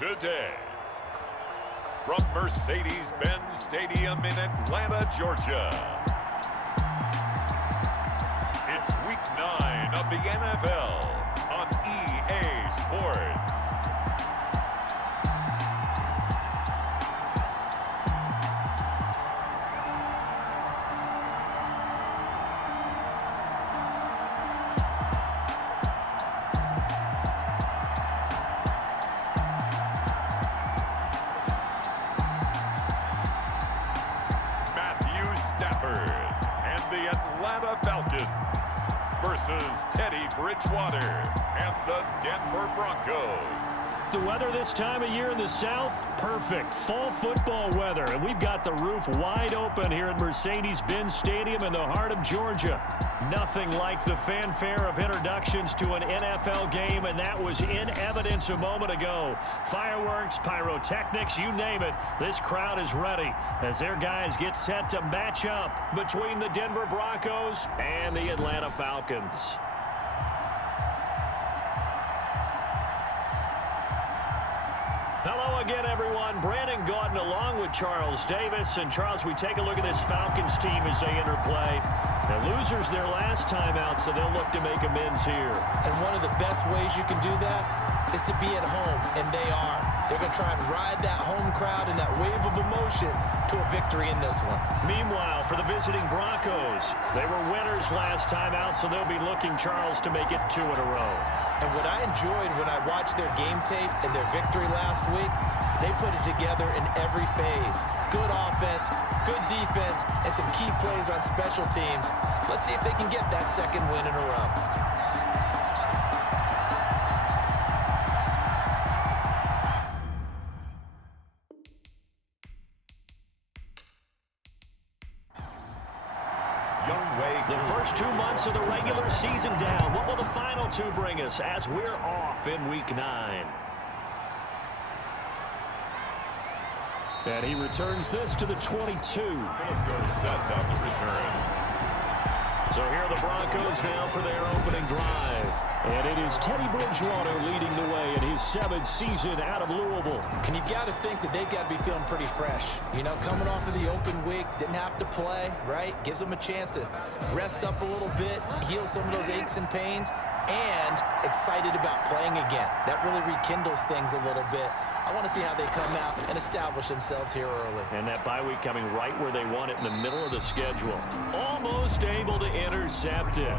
today. From Mercedes-Benz Stadium in Atlanta, Georgia. It's Week 9 of the NFL on EA Sports. Versus Teddy Bridgewater and the Denver Broncos. The weather this time of year in the South, perfect. Fall football weather. And we've got the roof wide open here at Mercedes-Benz Stadium in the heart of Georgia. Nothing like the fanfare of introductions to an NFL game, and that was in evidence a moment ago. Fireworks, pyrotechnics, you name it. This crowd is ready as their guys get set to match up between the Denver Broncos and the Atlanta Falcons. Hello again, everyone. Brandon Gaudin along with Charles Davis. And, Charles, we take a look at this Falcons team as they enter play. The losers their last time out, so they'll look to make amends here. And one of the best ways you can do that is to be at home, and they are. They're going to try and ride that home crowd and that wave of emotion to a victory in this one. Meanwhile, for the visiting Broncos, they were winners last time out, so they'll be looking, Charles, to make it 2 in a row. And what I enjoyed when I watched their game tape and their victory last week is they put it together in every phase. Good offense, good defense, and some key plays on special teams. Let's see if they can get that second win in a row. The first 2 months of the regular season down. What will the final 2 bring us as we're off in Week 9? And he returns this to the 22. Goes set on the return. So here are the Broncos now for their opening drive. And it is Teddy Bridgewater leading the way in his 7th season out of Louisville. And you've got to think that they've got to be feeling pretty fresh. You know, coming off of the open week, didn't have to play, right? Gives them a chance to rest up a little bit, heal some of those aches and pains, and excited about playing again. That really rekindles things a little bit. I want to see how they come out and establish themselves here early. And that bye week coming right where they want it in the middle of the schedule. Almost able to intercept it.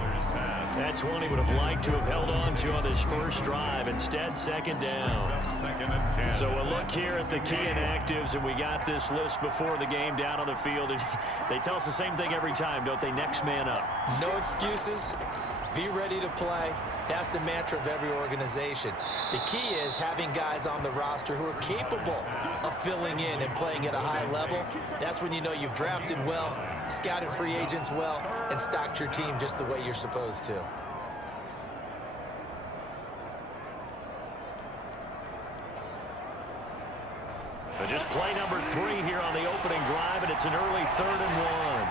That's one he would have liked to have held on to on his first drive. Instead, second down. Second and 10. So a look here at the key inactives, and we got this list before the game down on the field. They tell us the same thing every time, don't they? Next man up. No excuses. Be ready to play. That's the mantra of every organization. The key is having guys on the roster who are capable of filling in and playing at a high level. That's when you know you've drafted well, scouted free agents well, and stocked your team just the way you're supposed to. But just play number 3 here on the opening drive, and it's an early 3rd and 1.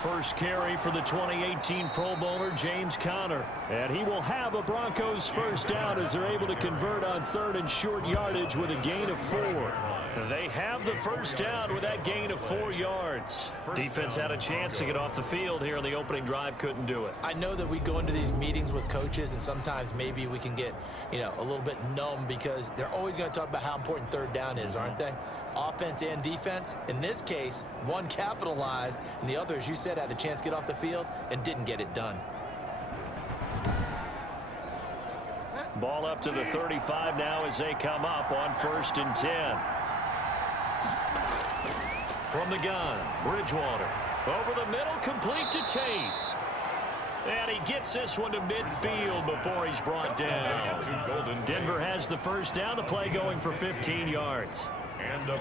First carry for the 2018 Pro Bowler, James Conner. And he will have a Broncos first down as they're able to convert on 3rd and short yardage with a gain of 4. They have the first down with that gain of 4 yards. Defense had a chance to get off the field here in the opening drive, couldn't do it. I know that we go into these meetings with coaches, and sometimes maybe we can get, a little bit numb because they're always going to talk about how important 3rd down is, aren't they? Offense and defense. In this case, one capitalized, and the other, as you said, had a chance to get off the field and didn't get it done. Ball up to the 35 now as they come up on 1st and 10. From the gun, Bridgewater. Over the middle, complete to Tate. And he gets this one to midfield before he's brought down. Denver has the first down. The play going for 15 yards.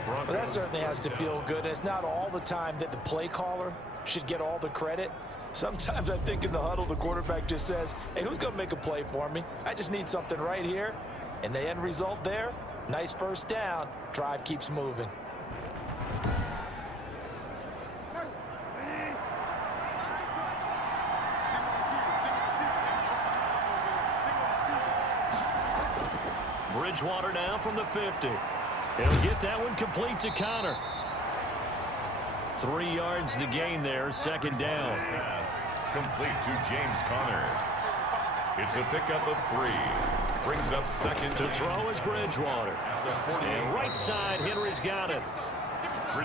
Well, that certainly has to feel good. It's not all the time that the play caller should get all the credit. Sometimes I think in the huddle, the quarterback just says, hey, who's going to make a play for me? I just need something right here. And the end result there, nice first down. Drive keeps moving. Bridgewater now from the 50. He'll get that one complete to Connor. 3 yards the gain there, second down. Pass complete to James Conner. It's a pickup of 3. Brings up second. To throw is Bridgewater. And right side, Henry's got it.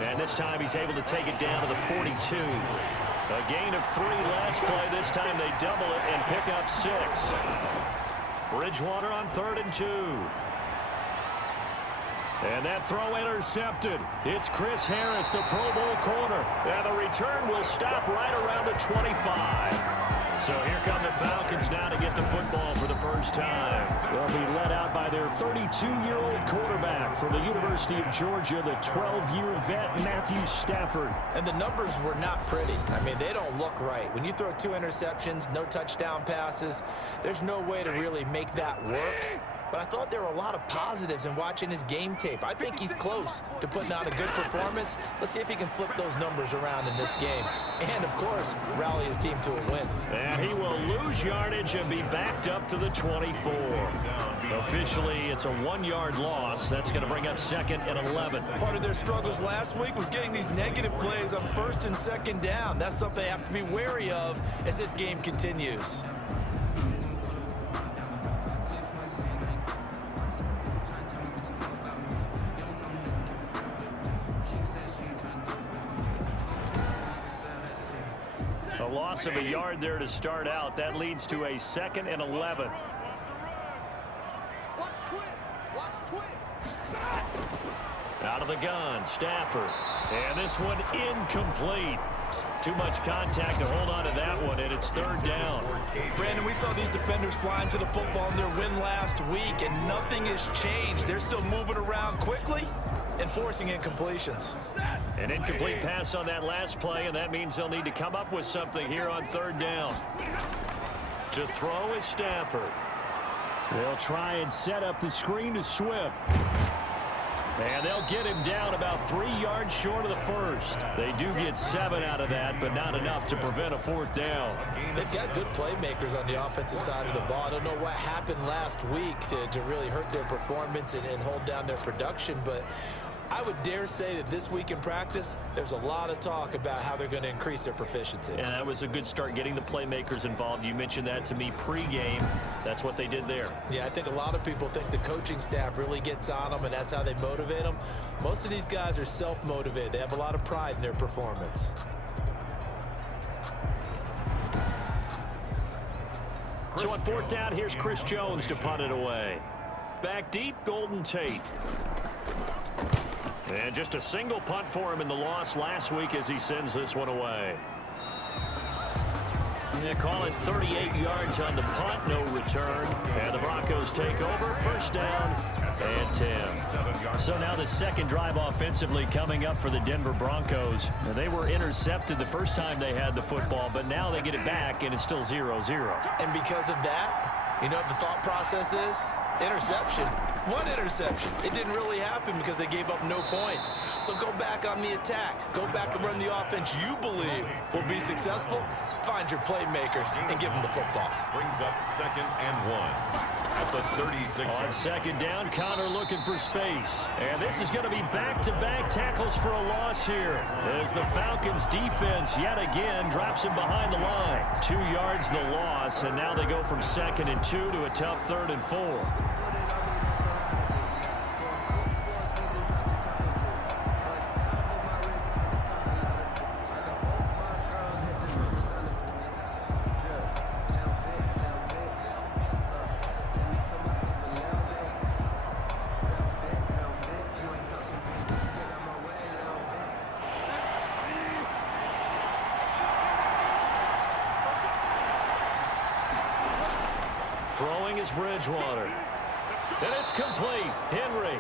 And this time he's able to take it down to the 42. A gain of 3 last play. This time they double it and pick up 6. Bridgewater on 3rd and 2. And that throw intercepted. It's Chris Harris, the Pro Bowl corner. And the return will stop right around the 25. So here come the Falcons now to get the football for the first time. They'll be led out by their 32-year-old quarterback from the University of Georgia, the 12-year vet, Matthew Stafford. And the numbers were not pretty. I mean, they don't look right. When you throw 2 interceptions, no touchdown passes, there's no way to really make that work. But I thought there were a lot of positives in watching his game tape. I think he's close to putting out a good performance. Let's see if he can flip those numbers around in this game. And, of course, rally his team to a win. And he will lose yardage and be backed up to the 24. Officially, it's a 1-yard loss. That's going to bring up 2nd and 11. Part of their struggles last week was getting these negative plays on 1st and 2nd down. That's something they have to be wary of as this game continues. A loss of a yard there to start out. That leads to a 2nd and 11. Out of the gun, Stafford. And this one incomplete. Too much contact to hold on to that one, and it's 3rd down. Brandon, we saw these defenders flying to the football in their win last week, and nothing has changed. They're still moving around quickly and forcing incompletions. An incomplete pass on that last play, and that means they'll need to come up with something here on 3rd down. To throw is Stafford. They'll try and set up the screen to Swift. And they'll get him down about 3 yards short of the first. They do get 7 out of that, but not enough to prevent a 4th down. They've got good playmakers on the offensive side of the ball. I don't know what happened last week to really hurt their performance and hold down their production, but I would dare say that this week in practice, there's a lot of talk about how they're going to increase their proficiency. And that was a good start, getting the playmakers involved. You mentioned that to me pregame. That's what they did there. Yeah, I think a lot of people think the coaching staff really gets on them, and that's how they motivate them. Most of these guys are self-motivated. They have a lot of pride in their performance. So on 4th down, here's Chris Jones to punt it away. Back deep, Golden Tate. And just a single punt for him in the loss last week as he sends this one away. They call it 38 yards on the punt, no return. And the Broncos take over, 1st down and 10. So now the 2nd drive offensively coming up for the Denver Broncos. Now, they were intercepted the first time they had the football, but now they get it back, and it's still 0-0. And because of that, you know what the thought process is? Interception. What interception? It didn't really happen because they gave up no points. So go back on the attack. Go back and run the offense you believe will be successful. Find your playmakers and give them the football. Brings up 2nd and 1 at the 36. On 2nd down, Connor looking for space. And this is going to be back-to-back tackles for a loss here as the Falcons defense yet again drops him behind the line. 2 yards the loss, and now they go from 2nd and 2 to a tough 3rd and 4. Throwing is Bridgewater. And it's complete. Henry.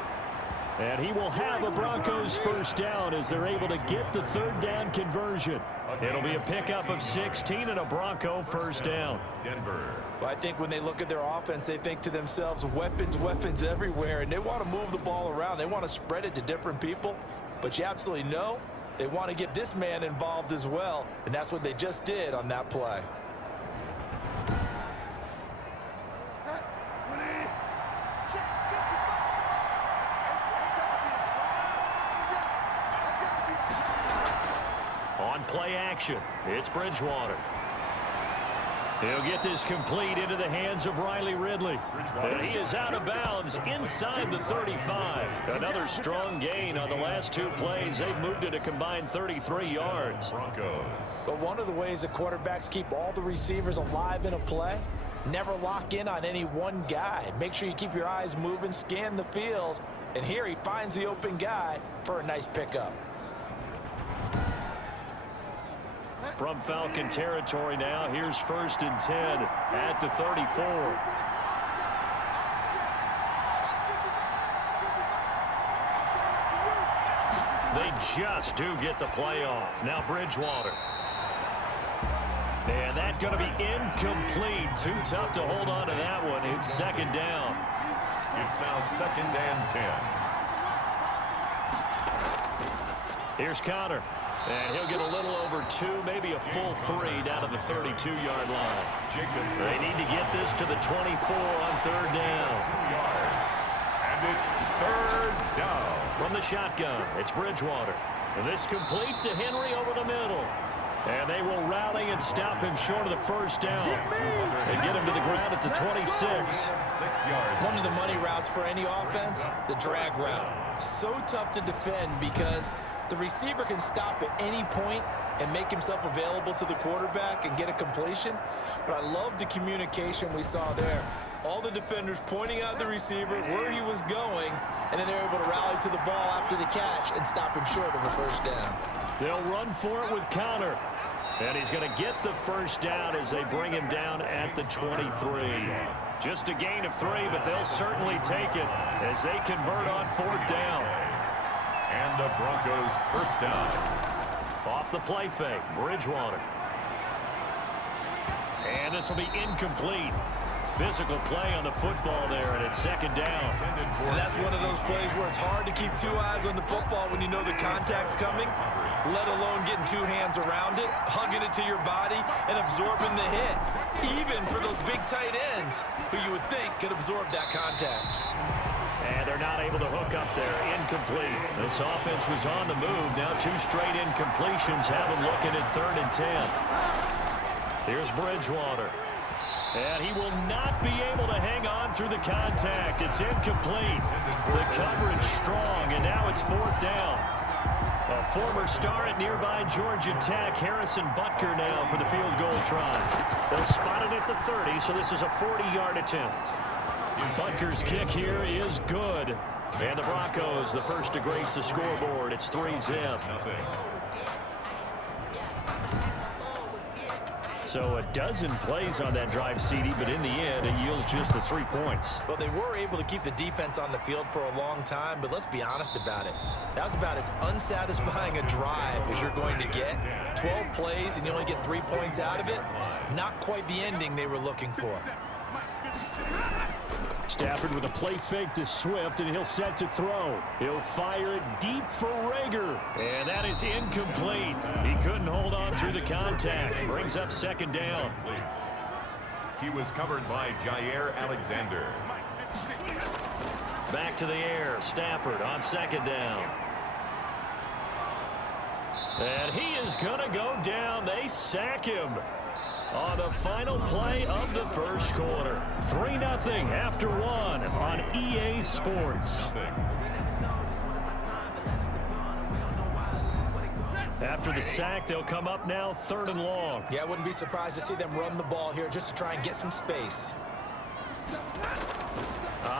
And he will have a Broncos 1st down as they're able to get the 3rd down conversion. It'll be a pickup of 16 and a Bronco 1st down. Denver. Well, I think when they look at their offense, they think to themselves, weapons, weapons everywhere, and they want to move the ball around. They want to spread it to different people, but you absolutely know they want to get this man involved as well, and that's what they just did on that play. action. It's Bridgewater. He'll get this complete into the hands of Riley Ridley. And he is out of bounds inside the 35. Another strong gain on the last two plays. They've moved it a combined 33 yards. Broncos. But one of the ways that quarterbacks keep all the receivers alive in a play, never lock in on any one guy. Make sure you keep your eyes moving, scan the field. And here he finds the open guy for a nice pickup. From Falcon territory now, here's 1st and 10 at the 34. They just do get the playoff. Now Bridgewater. And that's going to be incomplete. Too tough to hold on to that one. It's 2nd down. It's now 2nd and 10. Here's Connor. And he'll get a little over 2, maybe a full 3 down to the 32-yard line. They need to get this to the 24 on 3rd down. 2 yards. And it's 3rd down. From the shotgun, it's Bridgewater. And this complete to Henry over the middle. And they will rally and stop him short of the 1st down. And get him to the ground at the 26. 6 yards. One of the money routes for any offense, the drag route. So tough to defend because the receiver can stop at any point and make himself available to the quarterback and get a completion. But I love the communication we saw there. All the defenders pointing out the receiver, where he was going, and then they're able to rally to the ball after the catch and stop him short of a 1st down. They'll run for it with Connor. And he's going to get the 1st down as they bring him down at the 23. Just a gain of 3, but they'll certainly take it as they convert on 4th down. And the Broncos 1st down. Off the play fake, Bridgewater. And this will be incomplete. Physical play on the football there, and it's 2nd down. And that's one of those plays where it's hard to keep 2 eyes on the football when you know the contact's coming, let alone getting 2 hands around it, hugging it to your body, and absorbing the hit. Even for those big tight ends who you would think could absorb that contact. And they're not able to hook up there. Incomplete. This offense was on the move. Now 2 straight incompletions have them looking at 3rd and 10. Here's Bridgewater. And he will not be able to hang on through the contact. It's incomplete. The coverage strong, and now it's 4th down. A former star at nearby Georgia Tech, Harrison Butker now for the field goal try. They'll spot it at the 30, so this is a 40-yard attempt. Butker's kick here is good. And the Broncos, the first to grace the scoreboard. It's 3-zip. So a dozen plays on that drive, CD, but in the end, it yields just the 3 points. Well, they were able to keep the defense on the field for a long time, but let's be honest about it. That was about as unsatisfying a drive as you're going to get. 12 plays, and you only get 3 points out of it. Not quite the ending they were looking for. Stafford with a play fake to Swift, and he'll set to throw. He'll fire it deep for Rager. And that is incomplete. He couldn't hold on through the contact. Brings up 2nd down. He was covered by Jair Alexander. Back to the air. Stafford on 2nd down. And he is going to go down. They sack him on the final play of the 1st quarter. 3-0 after 1 on EA Sports. After the sack, they'll come up now 3rd and long. Yeah, I wouldn't be surprised to see them run the ball here just to try and get some space.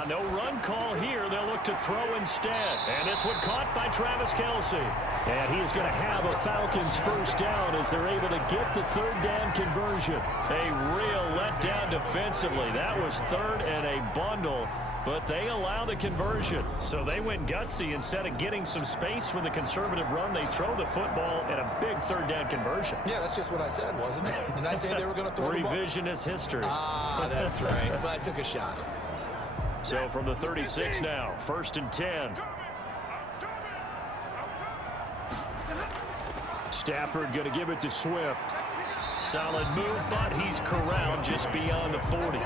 No run call here. They'll look to throw instead. And this one caught by Travis Kelce. And he is going to have a Falcons 1st down as they're able to get the 3rd down conversion. A real letdown defensively. That was 3rd and a bundle, but they allow the conversion. So they went gutsy. Instead of getting some space with a conservative run, they throw the football and a big 3rd down conversion. Yeah, that's just what I said, wasn't it? Didn't I say they were going to throw the ball? Revisionist history. Ah, that's right. But I took a shot. So from the 36 now, 1st and 10. Stafford going to give it to Swift. Solid move, but he's corralled just beyond the 40.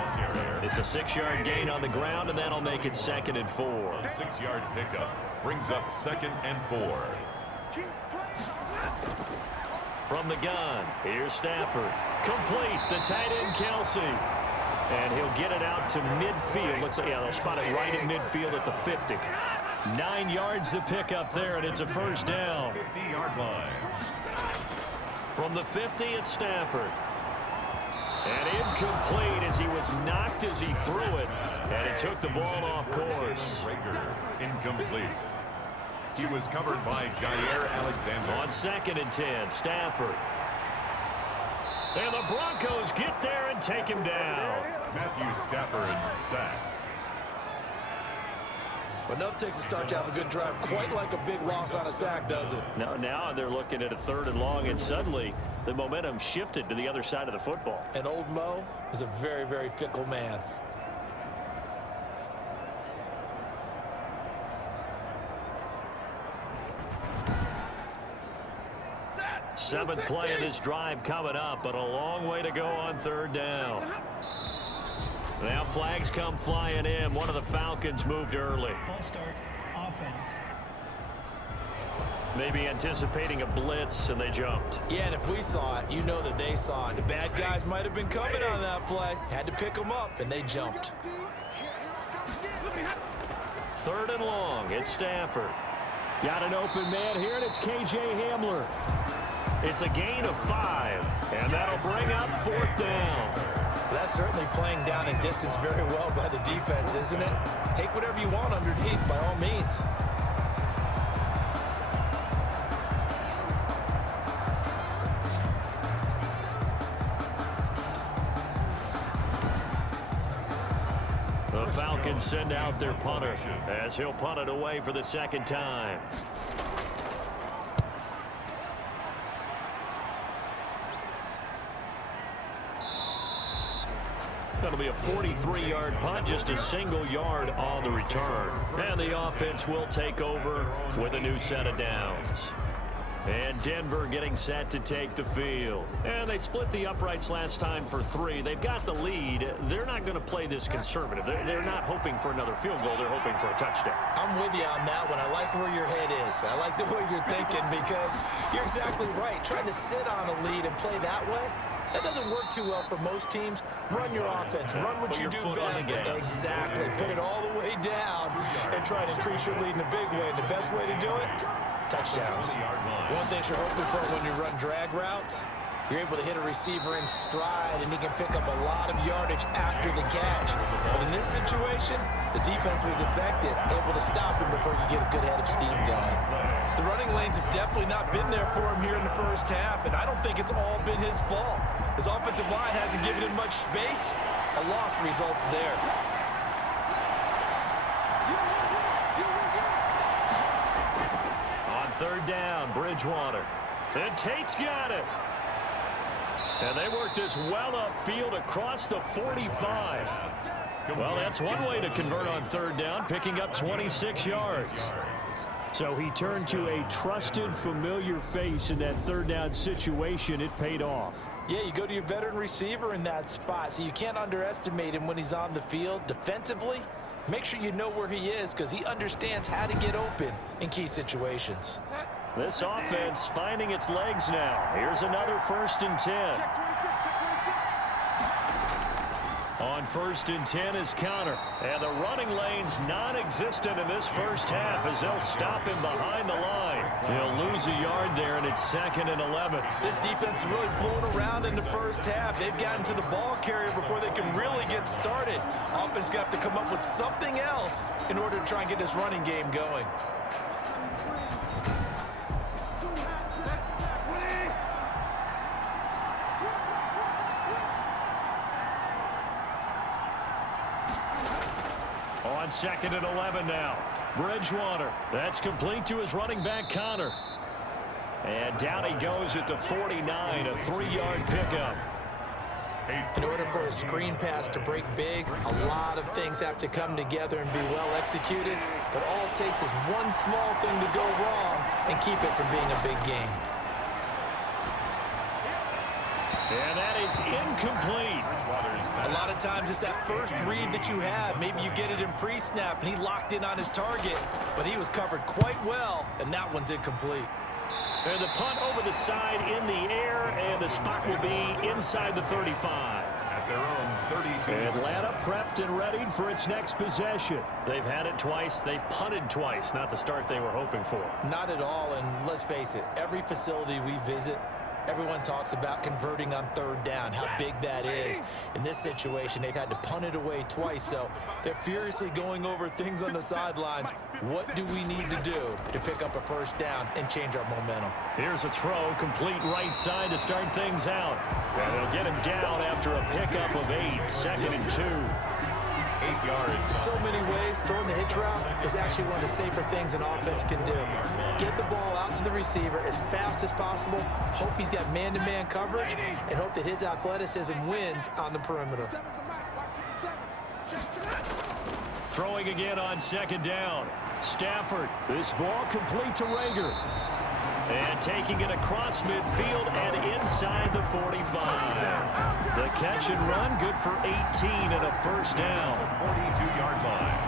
It's a 6-yard gain on the ground, and that'll make it 2nd and 4. 6-yard pickup brings up 2nd and 4. From the gun, here's Stafford. Complete, the tight end Kelsey. And he'll get it out to midfield. Let's say, yeah, they'll spot it right in midfield at the 50. 9 yards to pick up there, and it's a first down. 50-yard line. From the 50, it's Stafford. And incomplete as he was knocked as he threw it. And he took the ball off course. Rager, incomplete. He was covered by Jair Alexander. On 2nd and 10, Stafford. And the Broncos get there and take him down. Matthew Stafford sacked. But enough takes to start to have a good drive. Quite like a big loss on a sack, does it? Now they're looking at a 3rd and long, and suddenly the momentum shifted to the other side of the football. And old Mo is a very, very fickle man. Seventh play of this drive coming up, but a long way to go on 3rd down. Now flags come flying in. One of the Falcons moved early. False start, offense. Maybe anticipating a blitz, and they jumped. Yeah, and if we saw it, you know that they saw it. The bad guys might have been coming on that play. Had to pick them up, and they jumped. 3rd and long, it's Stafford. Got an open man here, and it's K.J. Hamler. It's a gain of 5, and that'll bring up 4th down. That's certainly playing down in distance very well by the defense, isn't it? Take whatever you want underneath, by all means. The Falcons send out their punter as he'll punt it away for the 2nd time. That'll be a 43-yard punt, just a single yard on the return. And the offense will take over with a new set of downs. And Denver getting set to take the field. And they split the uprights last time for 3. They've got the lead. They're not going to play this conservative. They're not hoping for another field goal. They're hoping for a touchdown. I'm with you on that one. I like where your head is. I like the way you're thinking because you're exactly right. Trying to sit on a lead and play that way, that doesn't work too well for most teams. Run your offense. Run what you do best. Exactly. Put it all the way down and try to increase your lead in a big way. And the best way to do it, touchdowns. One thing you're hoping for when you run drag routes, you're able to hit a receiver in stride, and he can pick up a lot of yardage after the catch. But in this situation, the defense was effective, able to stop him before you get a good head of steam going. The running lanes have definitely not been there for him here in the first half, and I don't think it's all been his fault. His offensive line hasn't given him much space. A loss results there. On 3rd down, Bridgewater. And Tate's got it. And they work this well upfield across the 45. Well, that's one way to convert on 3rd down, picking up 26 yards. So he turned to a trusted, familiar face in that 3rd down situation. It paid off. Yeah, you go to your veteran receiver in that spot, so you can't underestimate him when he's on the field. Defensively, make sure you know where he is because he understands how to get open in key situations. This offense finding its legs now. Here's another 1st and 10. On 1st and 10 is Connor. And the running lane's non-existent in this first half as they'll stop him behind the line. They'll lose a yard there, and it's 2nd and 11. This defense is really flown around in the first half. They've gotten to the ball carrier before they can really get started. Offense got to come up with something else in order to try and get this running game going. On 2nd and 11 now. Bridgewater. That's complete to his running back, Connor. And down he goes at the 49, a 3-yard pickup. In order for a screen pass to break big, a lot of things have to come together and be well executed. But all it takes is one small thing to go wrong and keep it from being a big game. And that is incomplete. A lot of times it's that first read that you have. Maybe you get it in pre-snap and he locked in on his target, but he was covered quite well, and that one's incomplete. And the punt over the side in the air, and the spot will be inside the 35. At their own 32. Atlanta prepped and ready for its next possession. They've had it twice. They've punted twice. Not the start they were hoping for. Not at all, and let's face it, every facility we visit, everyone talks about converting on third down, how big that is. In this situation, they've had to punt it away twice, so they're furiously going over things on the sidelines. What do we need to do to pick up a first down and change our momentum? Here's a throw, complete right side to start things out. And they'll get him down after a pickup of 8, 2nd and 2. 8 yards. In so many ways, throwing the hitch route is actually one of the safer things an offense can do. Get the ball out to the receiver as fast as possible, hope he's got man-to-man coverage, and hope that his athleticism wins on the perimeter. Throwing again on 2nd down. Stafford, this ball complete to Rager. And taking it across midfield and inside the 45. The catch and run, good for 18 and a first down. 42-yard line.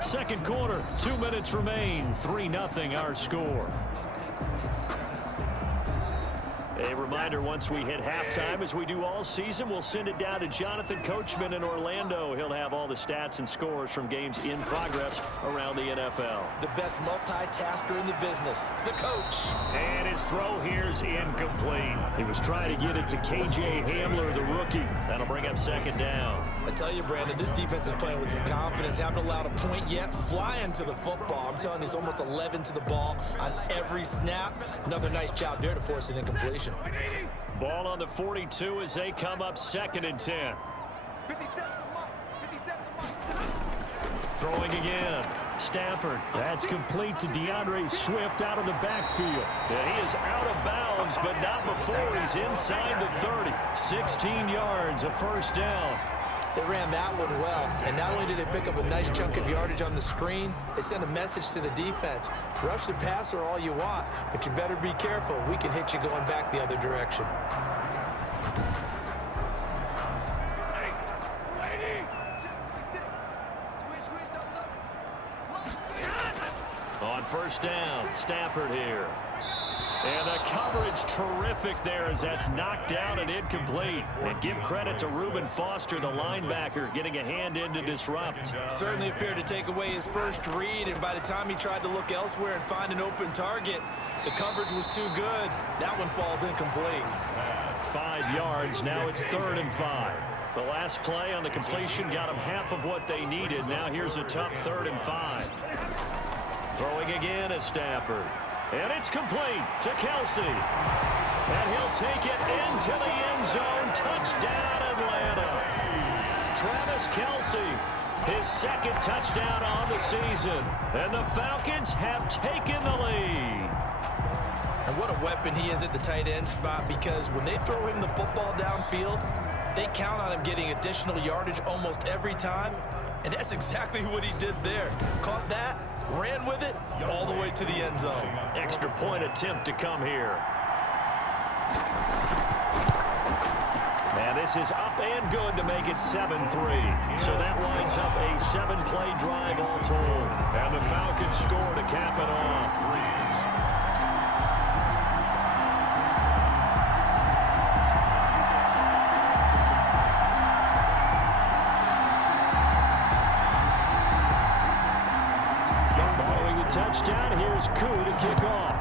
Second quarter, 2 minutes remain. 3-0 our score. A reminder, once we hit halftime, as we do all season, we'll send it down to Jonathan Coachman in Orlando. He'll have all the stats and scores from games in progress around the NFL. The best multitasker in the business, the coach. And his throw here's incomplete. He was trying to get it to K.J. Hamler, the rookie. That'll bring up 2nd down. I tell you, Brandon, this defense is playing with some confidence. Haven't allowed a point yet. Flying to the football. I'm telling you, it's almost 11 to the ball on every snap. Another nice job there to force an incompletion. Ball on the 42 as they come up 2nd and 10. Throwing again. Stafford. That's complete to DeAndre Swift out of the backfield. Yeah, he is out of bounds, but not before he's inside the 30. 16 yards, a first down. They ran that one well, and not only did they pick up a nice chunk of yardage on the screen, they sent a message to the defense. Rush the passer all you want, but you better be careful. We can hit you going back the other direction. On first down, Stafford here. And the coverage terrific there as that's knocked down and incomplete. And give credit to Reuben Foster, the linebacker, getting a hand in to disrupt. Certainly appeared to take away his first read, and by the time he tried to look elsewhere and find an open target, the coverage was too good. That one falls incomplete. 5 yards, now it's 3rd and 5. The last play on the completion got them half of what they needed. Now here's a tough 3rd and 5. Throwing again at Stafford. And it's complete to Kelsey. And he'll take it into the end zone. Touchdown, Atlanta. Travis Kelsey, his 2nd touchdown on the season. And the Falcons have taken the lead. And what a weapon he is at the tight end spot, because when they throw him the football downfield, they count on him getting additional yardage almost every time. And that's exactly what he did there. Caught that, ran with it, all the way to the end zone. Extra point attempt to come here. And this is up and good to make it 7-3. So that winds up a 7-play drive all told. And the Falcons score to cap it off. Touchdown. Here's Koo to kick off.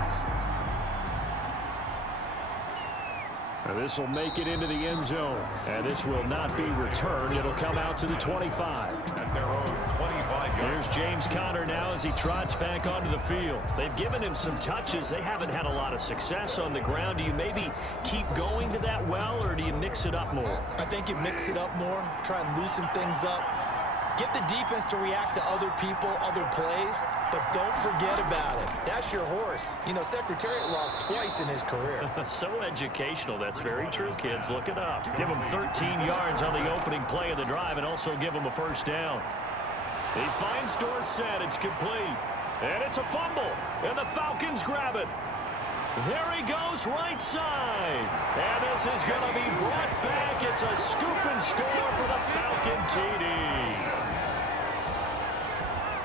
And this will make it into the end zone. And this will not be returned. It'll come out to the 25. At their own 25 yards. Here's James Conner now as he trots back onto the field. They've given him some touches. They haven't had a lot of success on the ground. Do you maybe keep going to that well, or do you mix it up more? I think you mix it up more, try and loosen things up. Get the defense to react to other people, other plays, but don't forget about it. That's your horse. You know, Secretariat lost twice in his career. So educational. That's very true, kids. Look it up. Give him 13 yards on the opening play of the drive and also give him a first down. He finds Dorsett. It's complete. And it's a fumble. And the Falcons grab it. There he goes, right side. And this is going to be brought back. It's a scoop and score for the Falcon TD.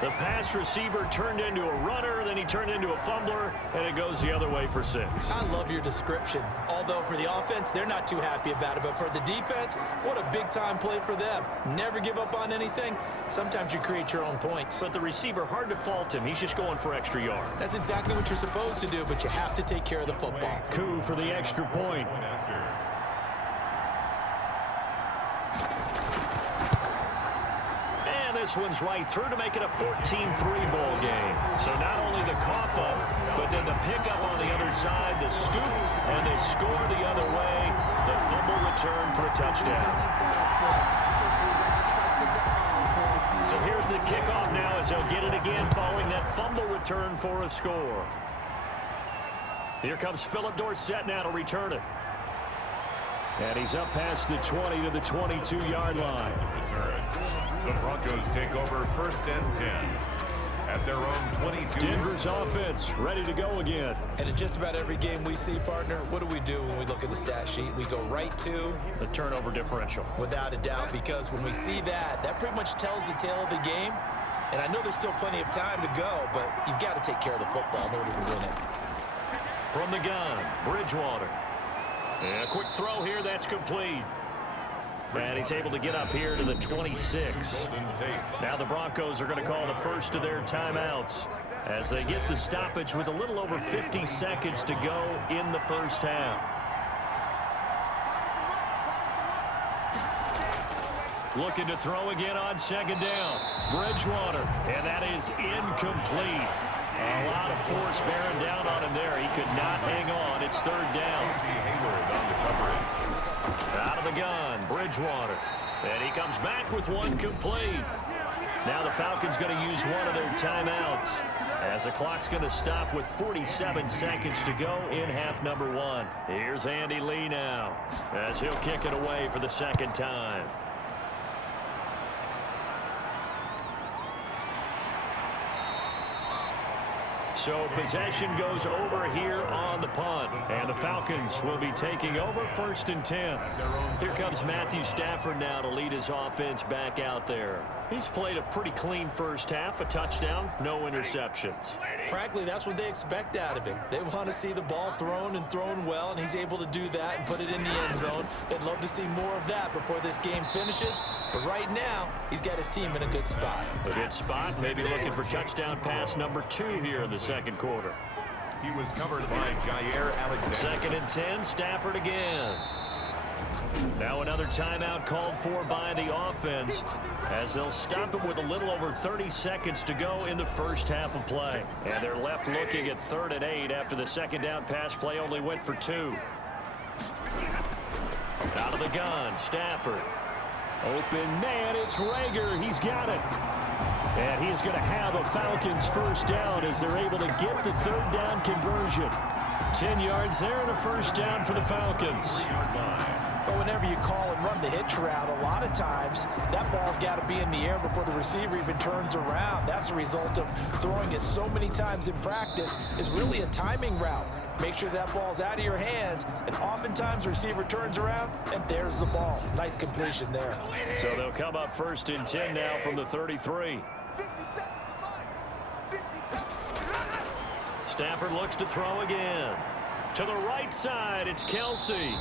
The pass receiver turned into a runner, then he turned into a fumbler, and it goes the other way for 6. I love your description. Although for the offense, they're not too happy about it. But for the defense, what a big-time play for them. Never give up on anything. Sometimes you create your own points. But the receiver, hard to fault him. He's just going for extra yard. That's exactly what you're supposed to do, but you have to take care of the football. Coup for the extra point. This one's right through to make it a 14-3 ball game. So not only the cough up, but then the pickup on the other side, the scoop, and they score the other way. The fumble return for a touchdown. So here's the kickoff now as they'll get it again following that fumble return for a score. Here comes Philip Dorsett now to return it. And he's up past the 20 to the 22-yard line. The Broncos take over 1st and 10 at their own 22. Denver's offense ready to go again. And in just about every game we see, partner, what do when we look at the stat sheet? We go right to the turnover differential. Without a doubt, because when we see that, that pretty much tells the tale of the game. And I know there's still plenty of time to go, but you've got to take care of the football in order to win it. From the gun, Bridgewater. And a quick throw here, that's complete. And he's able to get up here to the 26. Now the Broncos are going to call the first of their timeouts as they get the stoppage with a little over 50 seconds to go in the first half. Looking to throw again on second down. Bridgewater, and that is incomplete. A lot of force bearing down on him there. He could not hang on. It's 3rd down. Out of the gun, Bridgewater. And he comes back with one complete. Now the Falcons going to use one of their timeouts as the clock's going to stop with 47 seconds to go in half number 1. Here's Andy Lee now as he'll kick it away for the second time. So possession goes over here on the punt. And the Falcons will be taking over 1st and 10. Here comes Matthew Stafford now to lead his offense back out there. He's played a pretty clean first half, a touchdown, no interceptions. Frankly, that's what they expect out of him. They want to see the ball thrown and thrown well, and he's able to do that and put it in the end zone. They'd love to see more of that before this game finishes. But right now, he's got his team in a good spot. A good spot, maybe looking for touchdown pass number 2 here in the second quarter. He was covered by Jair Alexander. 2nd and 10, Stafford again. Now another timeout called for by the offense as they'll stop it with a little over 30 seconds to go in the first half of play. And they're left looking at 3rd and 8 after the second down pass play only went for 2. Out of the gun, Stafford. Open man, it's Rager. He's got it. And he is going to have a Falcons first down as they're able to get the 3rd down conversion. 10 yards there and a first down for the Falcons. But whenever you call and run the hitch route, a lot of times that ball's got to be in the air before the receiver even turns around. That's the result of throwing it so many times in practice. Is really a timing route. Make sure that ball's out of your hands, and oftentimes the receiver turns around, and there's the ball. Nice completion there. So they'll come up 1st and 10 now from the 33. Stafford looks to throw again. To the right side, it's Kelsey.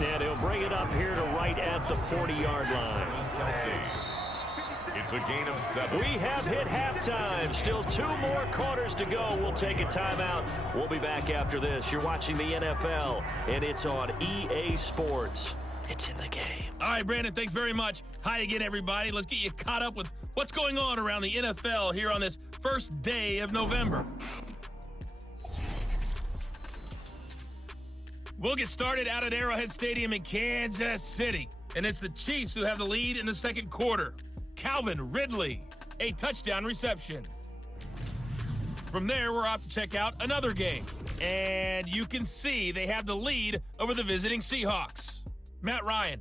And he'll bring it up here to right at the 40-yard line. It's a gain of 7. We have hit halftime. Still 2 more quarters to go. We'll take a timeout. We'll be back after this. You're watching the NFL, and it's on EA Sports. It's in the game. All right, Brandon, thanks very much. Hi again, everybody. Let's get you caught up with what's going on around the NFL here on this first day of November. We'll get started out at Arrowhead Stadium in Kansas City. And it's the Chiefs who have the lead in the second quarter. Calvin Ridley, a touchdown reception. From there, we're off to check out another game. And you can see they have the lead over the visiting Seahawks. Matt Ryan,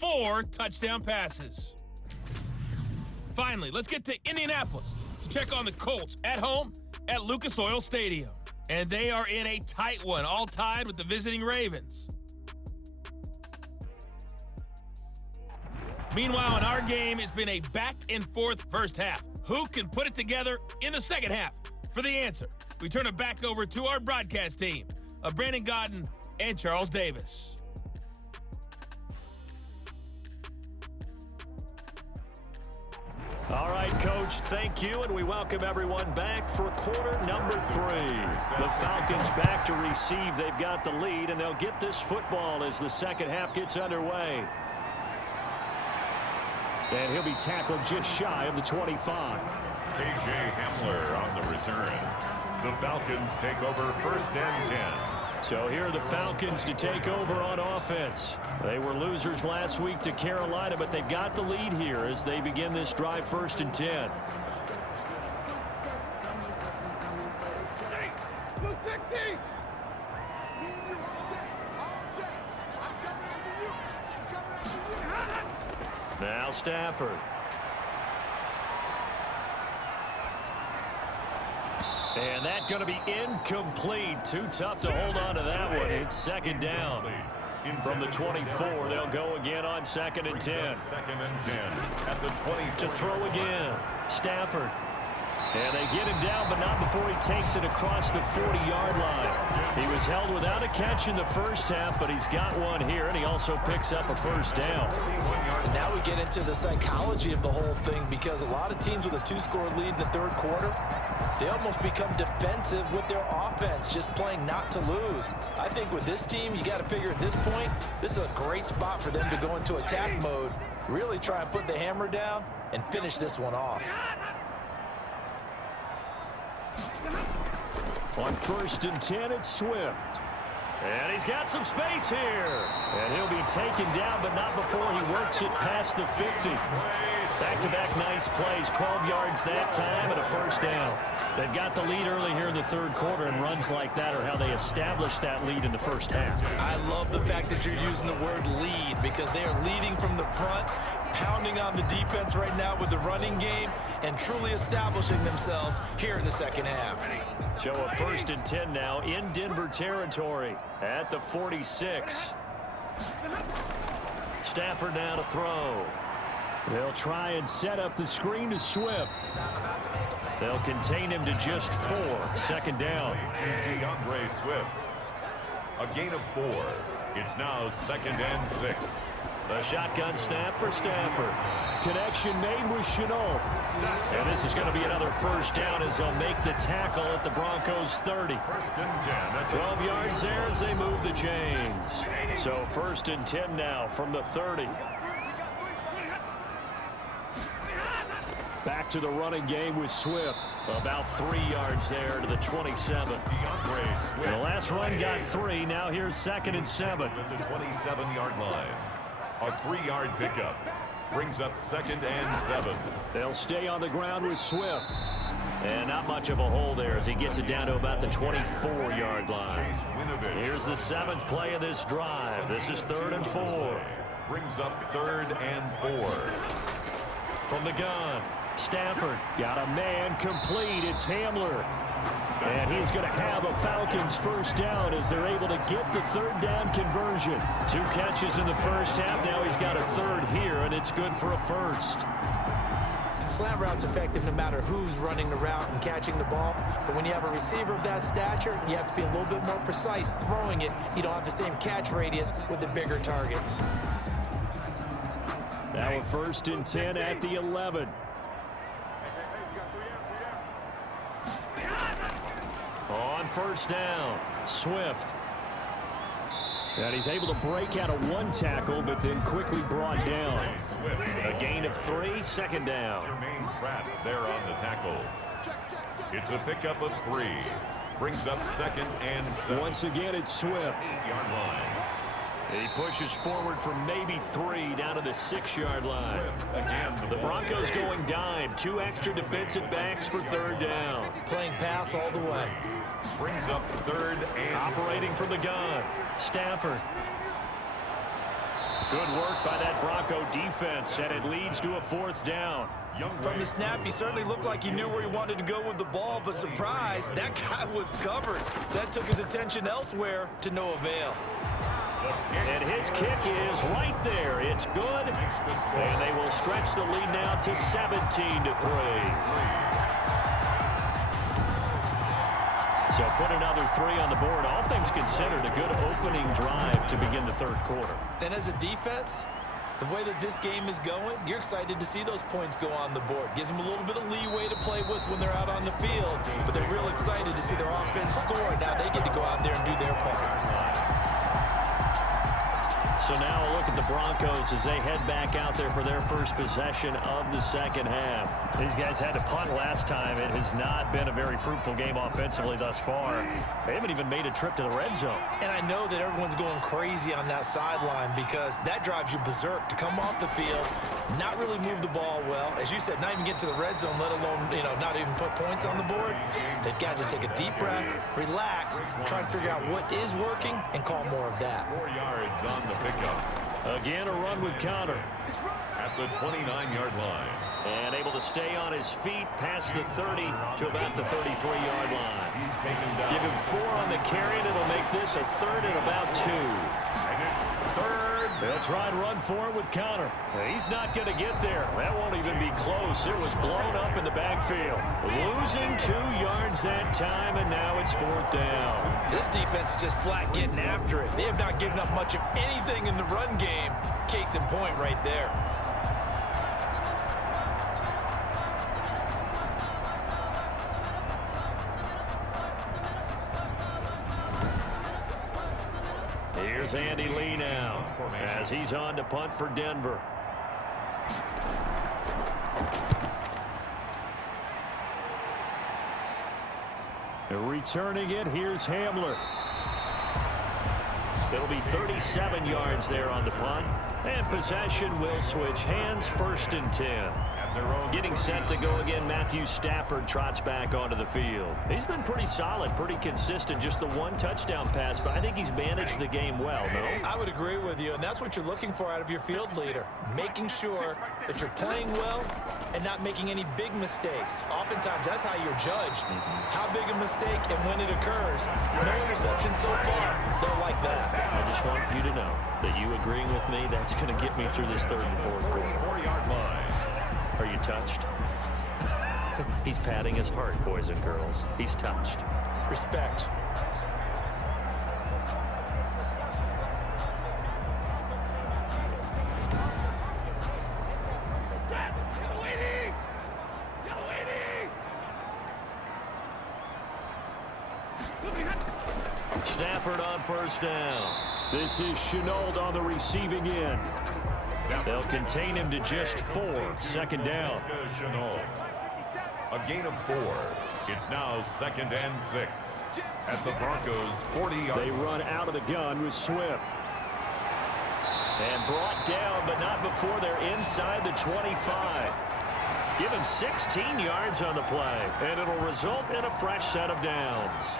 4 touchdown passes. Finally, let's get to Indianapolis to check on the Colts at home at Lucas Oil Stadium. And they are in a tight one, all tied with the visiting Ravens. Meanwhile, in our game, it's been a back-and-forth first half. Who can put it together in the second half? For the answer, we turn it back over to our broadcast team of Brandon Godden and Charles Davis. All right, Coach, thank you, and we welcome everyone back for quarter number 3. The Falcons back to receive. They've got the lead, and they'll get this football as the second half gets underway. And he'll be tackled just shy of the 25. KJ Hamler on the return. The Falcons take over 1st and 10. So here are the Falcons to take over on offense. They were losers last week to Carolina, but they've got the lead here as they begin this drive 1st and 10. Now Stafford. And that's going to be incomplete. Too tough to hold on to that one. It's 2nd down. From the 24, they'll go again on 2nd and 10. 2nd and 10 at the 20. To throw again. Stafford. And they get him down, but not before he takes it across the 40-yard line. He was held without a catch in the first half, but he's got one here, and he also picks up a 1st down. Now we get into the psychology of the whole thing, because a lot of teams with a 2-score lead in the 3rd quarter, they almost become defensive with their offense, just playing not to lose. I think with this team, you got to figure at this point, this is a great spot for them to go into attack mode, really try and put the hammer down and finish this one off. On 1st and 10, it's Swift. And he's got some space here. And he'll be taken down, but not before he works it past the 50. Back-to-back nice plays, 12 yards that time and a 1st down. They've got the lead early here in the 3rd quarter, and runs like that are how they establish that lead in the first half. I love the fact that you're using the word lead, because they are leading from the front, pounding on the defense right now with the running game, and truly establishing themselves here in the second half. So a 1st and 10 now in Denver territory at the 46. Stafford now to throw. They'll try and set up the screen to Swift. They'll contain him to just 4. 2nd down. DeAndre Swift. A gain of 4. It's now 2nd and 6. A shotgun snap for Stafford. Connection made with Chenault. And this is going to be another 1st down as they'll make the tackle at the Broncos 30. 1st and 10. 12 yards there as they move the chains. So 1st and 10 now from the 30. Back to the running game with Swift. About 3 yards there to the 27. DeAndre Swift. The last run got 3. Now here's 2nd and 7. At the 27-yard line. A 3-yard pickup. Brings up 2nd and 7. They'll stay on the ground with Swift. And not much of a hole there as he gets it down to about the 24-yard line. Here's the 7th play of this drive. This is 3rd and 4. Brings up 3rd and 4. From the gun, Stafford got a man complete. It's Hamler. And he's going to have a Falcons 1st down as they're able to get the 3rd down conversion. 2 catches in the first half. Now he's got a 3rd here, and it's good for a 1st. Slant route's effective no matter who's running the route and catching the ball. But when you have a receiver of that stature, you have to be a little bit more precise throwing it. You don't have the same catch radius with the bigger targets. Now a 1st and 10 at the 11. On 1st down, Swift. And he's able to break out of 1 tackle, but then quickly brought down. A gain of 3, 2nd down. Jermaine Pratt there on the tackle. It's a pickup of 3. Brings up 2nd and 7. Once again, it's Swift. 8-yard line. He pushes forward for maybe 3 down to the 6-yard line. Again, The Broncos going dime. 2 extra defensive backs for 3rd down. Playing pass all the way. Brings up 3rd and Operating from the gun, Stafford. Good work by that Bronco defense, and it leads to a 4th down. From the snap, he certainly looked like he knew where he wanted to go with the ball, but surprise, that guy was covered. So that took his attention elsewhere to no avail. And his kick is right there. It's good, and they will stretch the lead now to 17-3. So put another 3 on the board. All things considered, a good opening drive to begin the 3rd quarter. And as a defense, the way that this game is going, you're excited to see those points go on the board. Gives them a little bit of leeway to play with when they're out on the field, but they're real excited to see their offense score. Now they get to go out there and do their part. So now a look at the Broncos as they head back out there for their first possession of the 2nd half. These guys had to punt last time. It has not been a very fruitful game offensively thus far. They haven't even made a trip to the red zone. And I know that everyone's going crazy on that sideline because that drives you berserk to come off the field, not really move the ball well. As you said, not even get to the red zone, let alone, not even put points on the board. They've got to just take a deep breath, relax, try and figure out what is working and call more of that. 4 yards on the pickup. Again, a run with Connor. At the 29-yard line. And able to stay on his feet past the 30 to about the 33-yard line. He's taken down. Give him 4 on the carry, and it'll make this a 3rd and about 2. And it's 3rd. They'll try and run for it with Connor. He's not going to get there. That won't even be close. It was blown up in the backfield. Losing 2 yards that time, and now it's 4th down. This defense is just flat getting after it. They have not given up much of anything in the run game. Case in point right there. Here's Andy Lee now as he's on to punt for Denver. Returning it, here's Hamler. It'll be 37 yards there on the punt. And possession will switch hands, 1st and 10. Getting set to go again, Matthew Stafford trots back onto the field. He's been pretty solid, pretty consistent, just the 1 touchdown pass, but I think he's managed the game well, no? I would agree with you, and that's what you're looking for out of your field leader, making sure that you're playing well and not making any big mistakes. Oftentimes, that's how you're judged. How big a mistake and when it occurs. No interception so far. Don't like that. I just want you to know that you agreeing with me, that's going to get me through this 3rd and 4th quarter. 4-yard line. Are you touched? He's patting his heart, boys and girls. He's touched. Respect. Stafford on 1st down. This is Chenault on the receiving end. They'll contain him to just 4. 2nd down. A gain of 4. It's now 2nd and 6. At the Broncos' 40-yard. They run out of the gun with Swift. And brought down, but not before they're inside the 25. Give him 16 yards on the play, and it'll result in a fresh set of downs.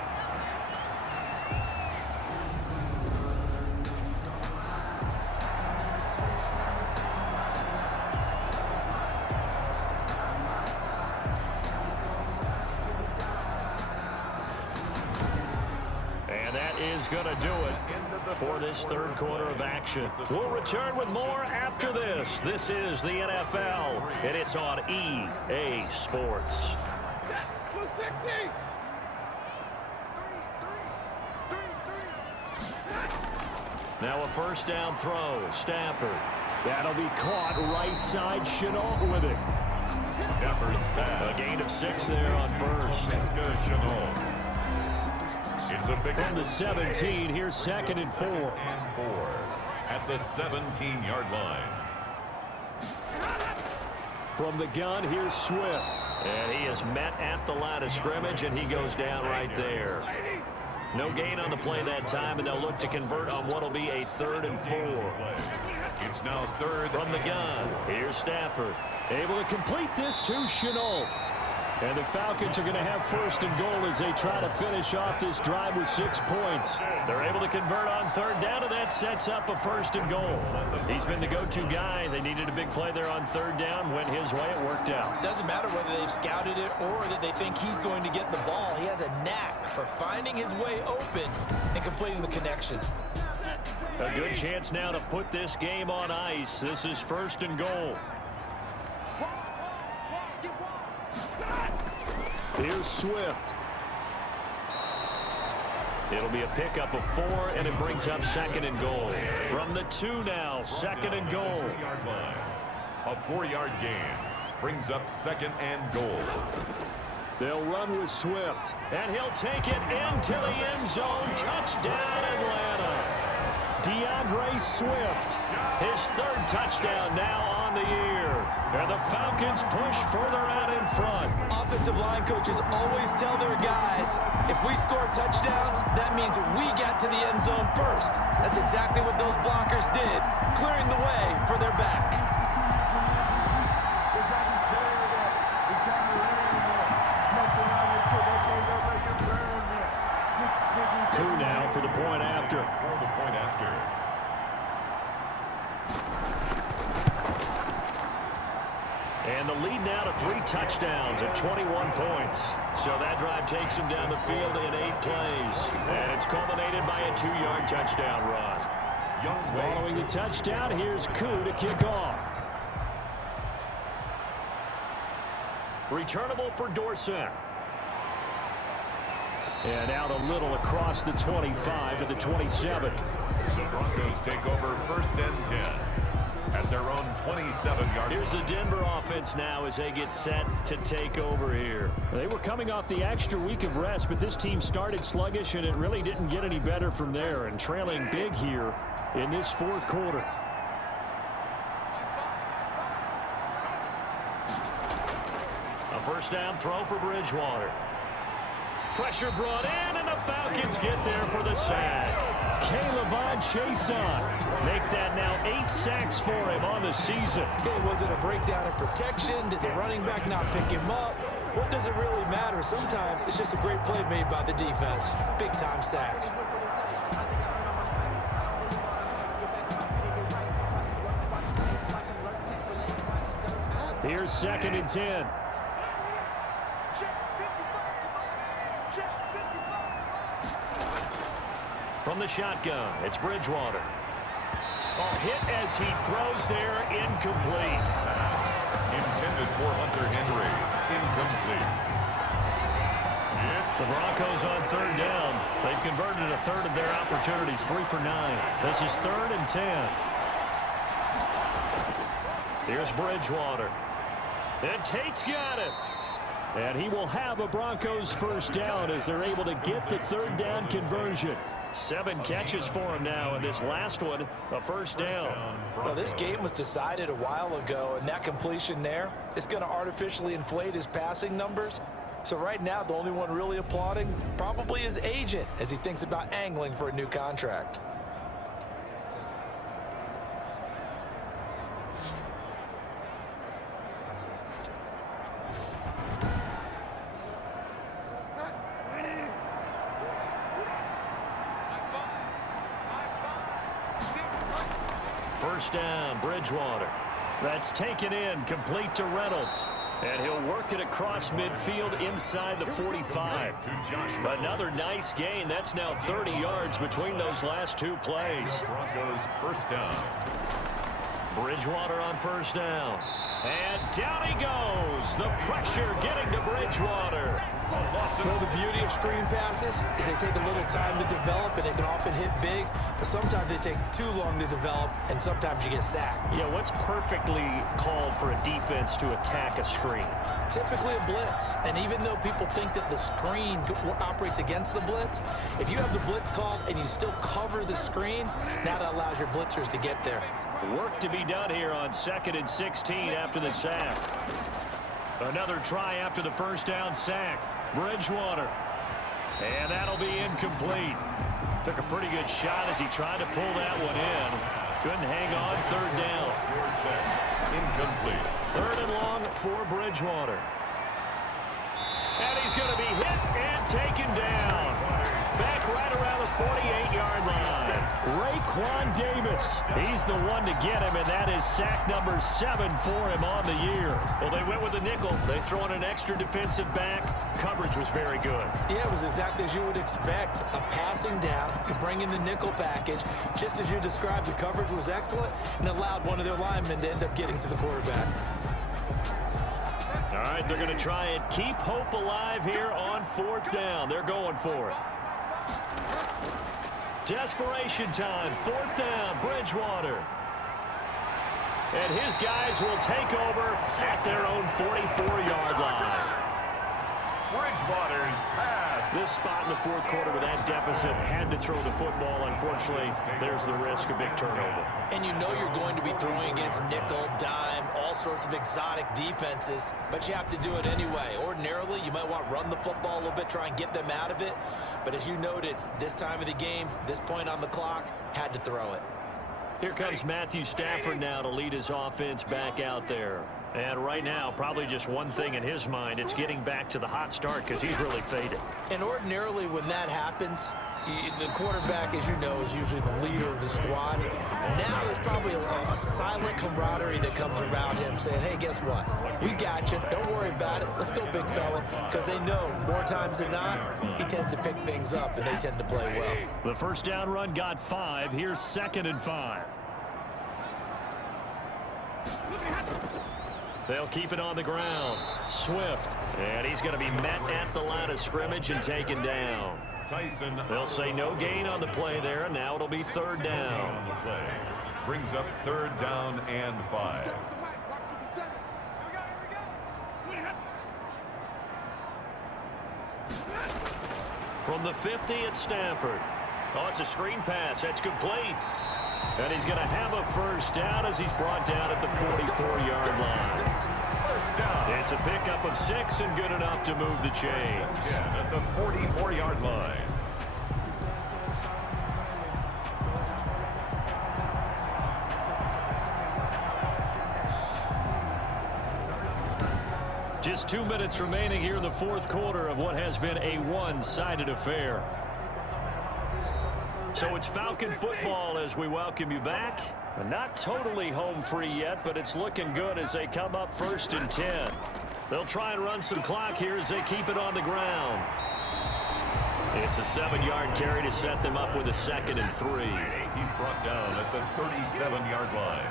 Is going to do it for this 3rd quarter of action. We'll return with more after this. This is the NFL, and it's on EA Sports. Now a 1st down throw. Stafford. That'll be caught right side. Chenault with it. Stafford's back. A gain of 6 there on 1st. It's a big from the 17, here's 2nd and 4. At the 17-yard line. From the gun, here's Swift. And he is met at the line of scrimmage, and he goes down right there. No gain on the play that time, and they'll look to convert on what will be a 3rd and 4. It's now 3rd. From the gun, here's Stafford. Able to complete this to Chenault. And the Falcons are going to have first and goal as they try to finish off this drive with 6 points. They're able to convert on third down, and that sets up a first and goal. He's been the go-to guy. They needed a big play there on third down. Went his way. It worked out. Doesn't matter whether they've scouted it or that they think he's going to get the ball. He has a knack for finding his way open and completing the connection. A good chance now to put this game on ice. This is first and goal. Here's Swift. It'll be a pickup of 4, and it brings up second and goal. From the 2 now, second and goal. A 4-yard gain brings up second and goal. They'll run with Swift, and he'll take it into the end zone. Touchdown, Atlanta. DeAndre Swift, his 3rd touchdown now on the year. And the Falcons push further out in front. Offensive line coaches always tell their guys, if we score touchdowns, that means we got to the end zone first. That's exactly what those blockers did, clearing the way for their back. 2 now for the point after. And the lead now to 3 touchdowns at 21 points. So that drive takes him down the field in 8 plays. And it's culminated by a 2-yard touchdown run. Following the touchdown, here's Koo to kick off. Returnable for Dorsett. And out a little across the 25 to the 27. The Broncos take over first and 10 at their own 27-yard. Here's the Denver offense now as they get set to take over here. They were coming off the extra week of rest, but this team started sluggish, and it really didn't get any better from there, and trailing big here in this 4th quarter. A first down throw for Bridgewater. Pressure brought in, and the Falcons get there for the sack. K'Lavon Chaisson make that now 8 sacks for him on the season. Okay, was it a breakdown in protection? Did the running back not pick him up? What does it really matter? Sometimes it's just a great play made by the defense. Big-time sack. Here's second and 10. From the shotgun, it's Bridgewater. Oh, hit as he throws there, incomplete. Intended for Hunter Henry, incomplete. The Broncos on third down. They've converted a third of their opportunities, 3 for 9. This is 3rd and 10. Here's Bridgewater. And Tate's got it. And he will have a Broncos first down as they're able to get the third down conversion. 7 catches for him now, and this last one, a first down. Well, this game was decided a while ago, and that completion there is going to artificially inflate his passing numbers. So right now, the only one really applauding probably his agent as he thinks about angling for a new contract. First down, Bridgewater. That's taken in, complete to Reynolds. And he'll work it across midfield inside the 45. Another nice gain. That's now 30 yards between those last 2 plays. Broncos first down. Bridgewater on first down. And down he goes. The pressure getting to Bridgewater. Well, the beauty of screen passes is they take a little time to develop, and they can often hit big, but sometimes they take too long to develop, and sometimes you get sacked. Yeah, what's perfectly called for a defense to attack a screen? Typically a blitz, and even though people think that the screen operates against the blitz, if you have the blitz called and you still cover the screen, now that allows your blitzers to get there. Work to be done here on 2nd and 16 after the sack. Another try after the first down sack. Bridgewater. And that'll be incomplete. Took a pretty good shot as he tried to pull that one in. Couldn't hang on, third down. Incomplete. 3rd and long for Bridgewater. And he's going to be hit and taken down. Back right around the 48-yard line. Raekwon Davis. He's the one to get him, and that is sack number 7 for him on the year. Well, they went with the nickel. They throw in an extra defensive back. Coverage was very good. Yeah, it was exactly as you would expect. A passing down. You bring in the nickel package. Just as you described, the coverage was excellent and allowed one of their linemen to end up getting to the quarterback. All right, they're going to try and keep hope alive here on 4th down. They're going for it. Desperation time, 4th down, Bridgewater. And his guys will take over at their own 44-yard line. Bridgewater's pass. This spot in the 4th quarter with that deficit, had to throw the football. Unfortunately, there's the risk of big turnover. And you know you're going to be throwing against nickel, dime, all sorts of exotic defenses, but you have to do it anyway. Ordinarily, you might want to run the football a little bit, try and get them out of it. But as you noted, this time of the game, this point on the clock, had to throw it. Here comes Matthew Stafford now to lead his offense back out there. And right now, probably just one thing in his mind, it's getting back to the hot start because he's really faded. And ordinarily when that happens, the quarterback, as you know, is usually the leader of the squad. Now there's probably a silent camaraderie that comes around him saying, hey, guess what? We got you. Don't worry about it. Let's go, big fella. Because they know more times than not, he tends to pick things up, and they tend to play well. The first down run got 5. Here's 2nd and 5. They'll keep it on the ground. Swift. And he's going to be met at the line of scrimmage and taken down. They'll say no gain on the play there, and now it'll be 3rd down. On the play. Brings up 3rd down and 5. From the 50 at Stafford. Oh, it's a screen pass. That's complete. And he's going to have a first down as he's brought down at the 44-yard line. First down. It's a pickup of 6 and good enough to move the chains. At the 44-yard line. Just 2 minutes remaining here in the 4th quarter of what has been a one-sided affair. So it's Falcon football as we welcome you back. Not totally home free yet, but it's looking good as they come up 1st and 10. They'll try and run some clock here as they keep it on the ground. It's a 7-yard carry to set them up with a 2nd and 3. He's brought down at the 37-yard line.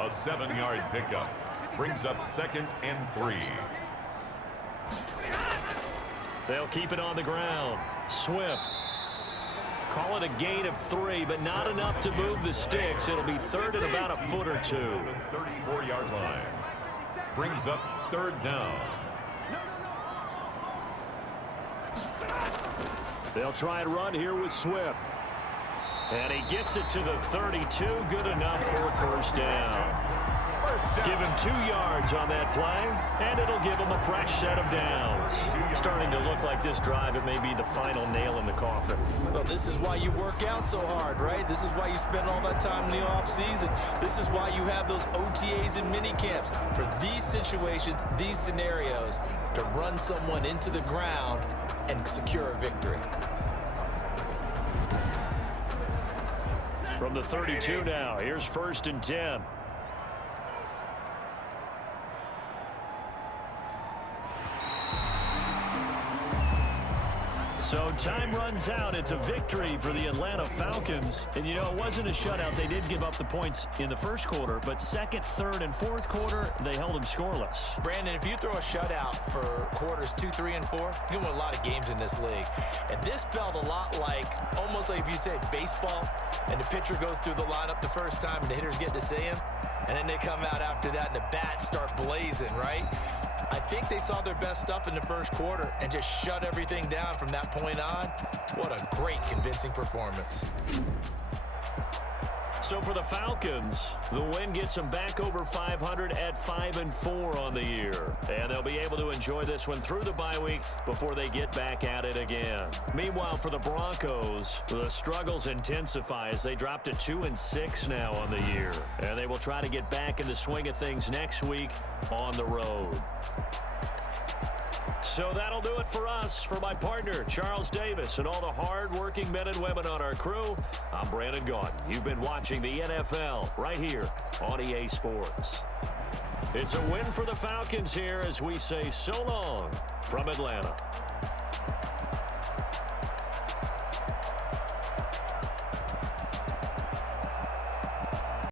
A 7-yard pickup. Brings up 2nd and 3. They'll keep it on the ground. Swift. Call it a gain of 3, but not enough to move the sticks. It'll be 3rd and about a foot or 2. The 34-yard line. Brings up 3rd down. They'll try and run here with Swift. And he gets it to the 32. Good enough for a first down. Give him 2 yards on that play, and it'll give him a fresh set of downs. Starting to look like this drive, it may be the final nail in the coffin. Well, this is why you work out so hard, right? This is why you spend all that time in the offseason. This is why you have those OTAs and mini camps. For these situations, these scenarios, to run someone into the ground and secure a victory. From the 32 now, here's 1st and 10. So time runs out. It's a victory for the Atlanta Falcons. And, you know, it wasn't a shutout. They did give up the points in the 1st quarter, but 2nd, 3rd, and 4th quarter, they held them scoreless. Brandon, if you throw a shutout for quarters 2, 3, and 4, you can win a lot of games in this league. And this felt a lot like, almost like if you say baseball, and the pitcher goes through the lineup the first time, and the hitters get to see him, and then they come out after that, and the bats start blazing, right? I think they saw their best stuff in the 1st quarter and just shut everything down from that point on. What a great, convincing performance. So for the Falcons, the win gets them back over 500 at 5-4 on the year. And they'll be able to enjoy this one through the bye week before they get back at it again. Meanwhile, for the Broncos, the struggles intensify as they drop to 2-6 now on the year. And they will try to get back in the swing of things next week on the road. So that'll do it for us. For my partner, Charles Davis, and all the hard-working men and women on our crew, I'm Brandon Gaudin. You've been watching the NFL right here on EA Sports. It's a win for the Falcons here as we say so long from Atlanta.